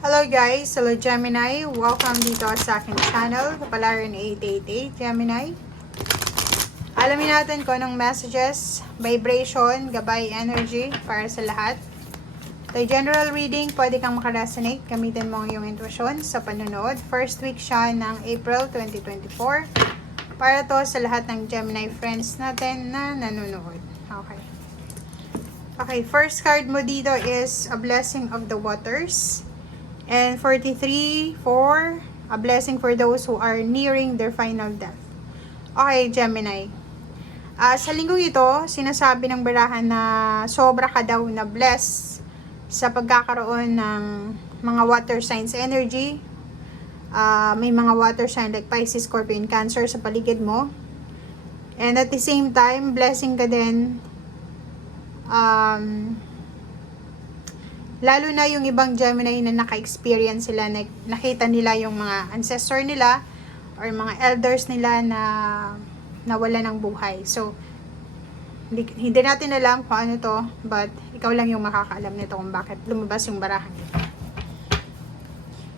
Hello guys, hello Gemini. Welcome dito sa aking channel, Kapalaran 888 Gemini. Alamin natin kung anong messages, vibration, gabay energy para sa lahat. Ito general reading, pwede kang makaresonate. Gamitin mo ang iyong intuition sa panonood. First week siya ng April 2024. Para to sa lahat ng Gemini friends natin na nanonood. Okay, first card mo dito is a blessing of the waters. And 43, for a blessing for those who are nearing their final death. Okay, Gemini. Sa linggong ito, sinasabi ng barahan na sobra ka daw na bless sa pagkakaroon ng mga water signs energy. May mga water sign like Pisces, Scorpio, Cancer sa paligid mo. And at the same time, blessing ka din lalo na yung ibang Gemini na naka-experience sila, nakita nila yung mga ancestor nila or mga elders nila na nawala ng buhay. So, hindi natin alam kung ano to, but ikaw lang yung makakaalam nito kung bakit lumabas yung barahan nito.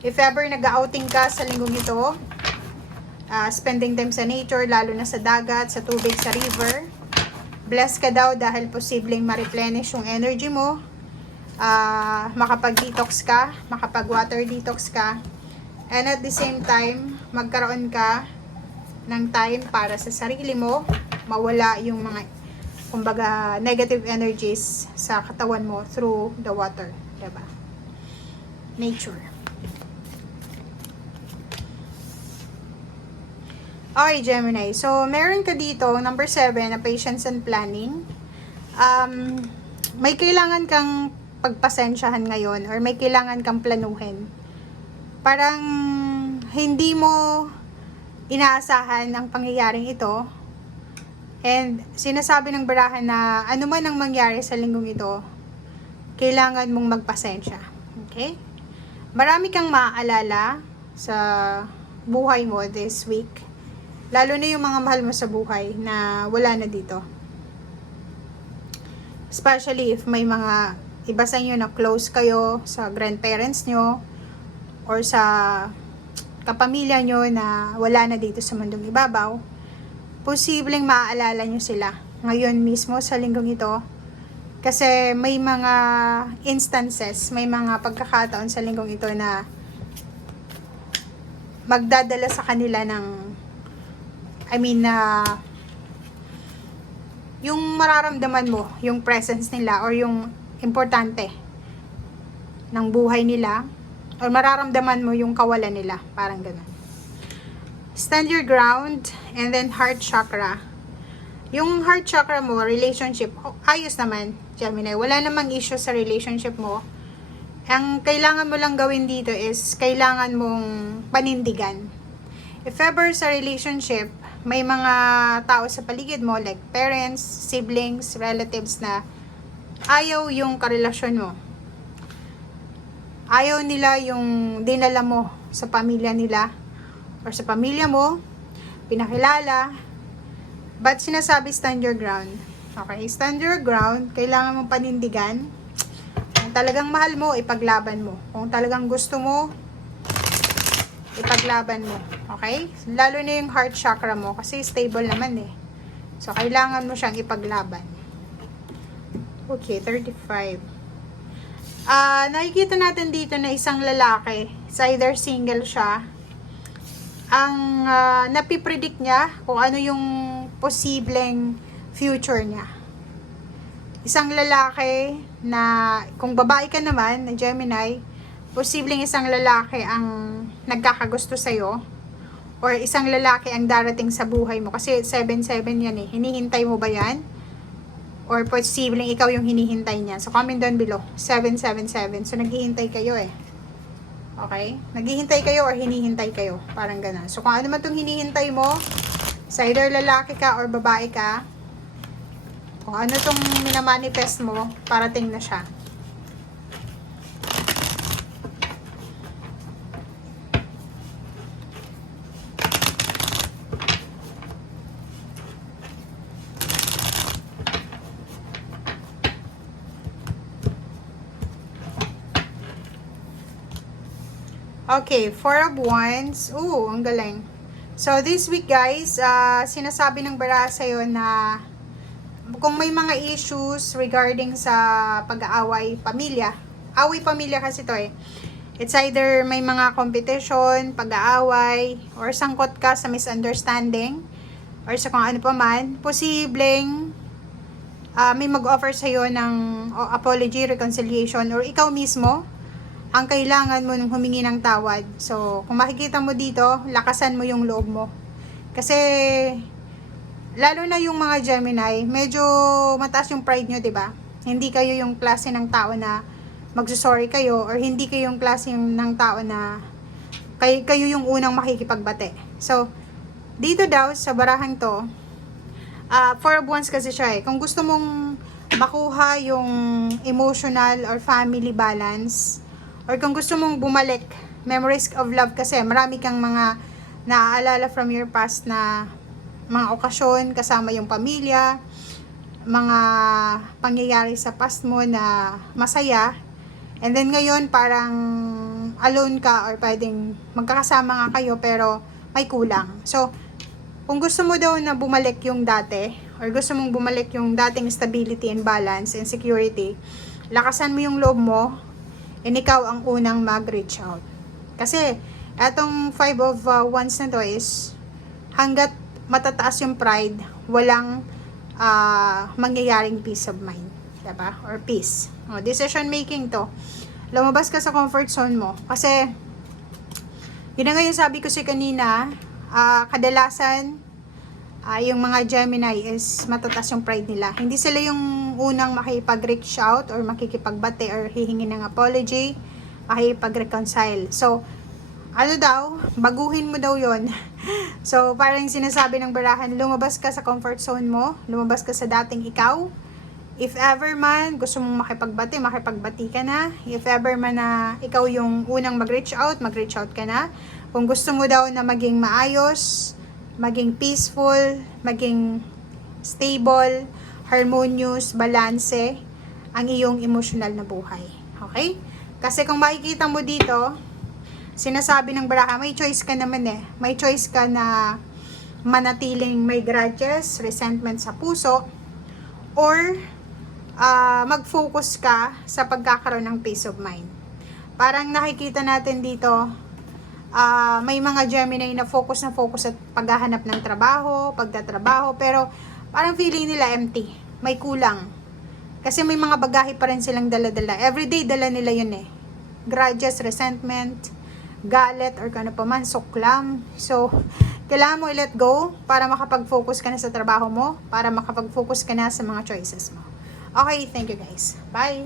If ever nag-outing ka sa linggong ito, spending time sa nature, lalo na sa dagat, sa tubig, sa river, bless ka daw dahil posibleng ma-replenish yung energy mo. Makapag-detox ka, makapag-water detox ka, and at the same time, magkaroon ka ng time para sa sarili mo, mawala yung mga, kumbaga, negative energies sa katawan mo through the water, diba? Nature. Okay, Gemini. So, meron ka dito, number 7, na patience and planning. May kailangan kang pagpasensyahan ngayon or may kailangan kang planuhin. Parang hindi mo inaasahan ang pangyayaring ito. And sinasabi ng barahan na ano man ang mangyari sa linggong ito, kailangan mong magpasensya. Okay? Marami kang maaalala sa buhay mo this week. Lalo na yung mga mahal mo sa buhay na wala na dito. Especially if may mga iba sa inyo na close kayo sa grandparents nyo or sa kapamilya nyo na wala na dito sa mundong ibabaw, posibleng maaalala nyo sila ngayon mismo sa linggong ito kasi may mga instances, may mga pagkakataon sa linggong ito na magdadala sa kanila ng yung mararamdaman mo, yung presence nila or yung importante ng buhay nila or mararamdaman mo yung kawalan nila, parang ganun. Stand your ground, and then heart chakra. Yung heart chakra mo, relationship, ayos naman, Gemini, wala namang issue sa relationship mo. Ang kailangan mo lang gawin dito is kailangan mong panindigan. If ever sa relationship may mga tao sa paligid mo like parents, siblings, relatives na ayaw yung karelasyon mo. Ayaw nila yung dinala mo sa pamilya nila or sa pamilya mo, pinakilala, but sinasabi stand your ground. Okay, stand your ground, kailangan mong panindigan. Kung talagang mahal mo, ipaglaban mo. Kung talagang gusto mo, ipaglaban mo. Okay? Lalo na yung heart chakra mo kasi stable naman eh. So, kailangan mo siyang ipaglaban. Okay, 35. Nakikita natin dito na isang lalaki, it's either single siya, ang napipredict niya kung ano yung posibleng future niya. Isang lalaki na, kung babae ka naman, na Gemini, posibleng isang lalaki ang nagkakagusto sa'yo, or isang lalaki ang darating sa buhay mo. Kasi 7-7 yan eh. Hinihintay mo ba yan? Or posibleng ikaw yung hinihintay niya. So, comment down below. 777. So, naghihintay kayo eh. Okay? Naghihintay kayo or hinihintay kayo. Parang ganun. So, kung ano man itong hinihintay mo, sa either lalaki ka or babae ka, kung ano itong minamanifest mo, parating na siya. Okay, Four of Wands. Ooh, ang galing. So, this week guys, sinasabi ng baraha sa'yo na kung may mga issues regarding sa pag-aaway pamilya, away pamilya kasi to eh. It's either may mga competition, pag-aaway, or sangkot ka sa misunderstanding, or sa kung ano pa man, posibleng may mag-offer sa'yo ng apology, reconciliation, or ikaw mismo ang kailangan mo nung humingi ng tawad. So, kung makikita mo dito, lakasan mo yung loob mo. Kasi, lalo na yung mga Gemini, medyo mataas yung pride nyo, 'di ba? Hindi kayo yung klase ng tao na magsusorry kayo, or hindi kayo yung klase ng tao na kayo yung unang makikipagbate. So, dito daw sa barahang to, Four of Wands kasi siya eh. Kung gusto mong makuha yung emotional or family balance, or kung gusto mong bumalik, memories of love kasi, marami kang mga naaalala from your past na mga okasyon kasama yung pamilya, mga pangyayari sa past mo na masaya, and then ngayon parang alone ka, or pwedeng magkakasama nga kayo pero may kulang. So, kung gusto mo daw na bumalik yung dati, or gusto mong bumalik yung dating stability and balance and security, lakasan mo yung loob mo, and ikaw ang unang mag-reach out. Kasi, etong Five of Wands na to is, hanggat matataas yung pride, walang mangyayaring peace of mind. Diba? Or peace. Decision making to. Lumabas ka sa comfort zone mo. Kasi, yun na nga yung sabi ko si kanina, kadalasan, yung mga Gemini is matataas yung pride nila. Hindi sila yung unang makipag-reach out or makikipagbate or hihingi ng apology, makipag-reconcile. So, ano daw, baguhin mo daw yon. So, parang sinasabi ng barahan, lumabas ka sa comfort zone mo, lumabas ka sa dating ikaw. If ever man, gusto mong makipagbati ka na. If ever man na ikaw yung unang mag-reach out ka na. Kung gusto mo daw na maging maayos, maging peaceful, maging stable, harmonious, balanse ang iyong emotional na buhay. Okay? Kasi kung makikita mo dito, sinasabi ng baraha, may choice ka naman eh. May choice ka na manatiling may grudges, resentment sa puso, or mag-focus ka sa pagkakaroon ng peace of mind. Parang nakikita natin dito, may mga Gemini na focus at paghahanap ng trabaho, pagtatrabaho, pero parang feeling nila empty, may kulang. Kasi may mga bagahe pa rin silang dala-dala. Everyday dala nila yun eh. Grudges, resentment, galit, or kano pa man, suklam. So, kailangan mo i-let go para makapag-focus ka na sa trabaho mo, para makapag-focus ka na sa mga choices mo. Okay, thank you guys. Bye!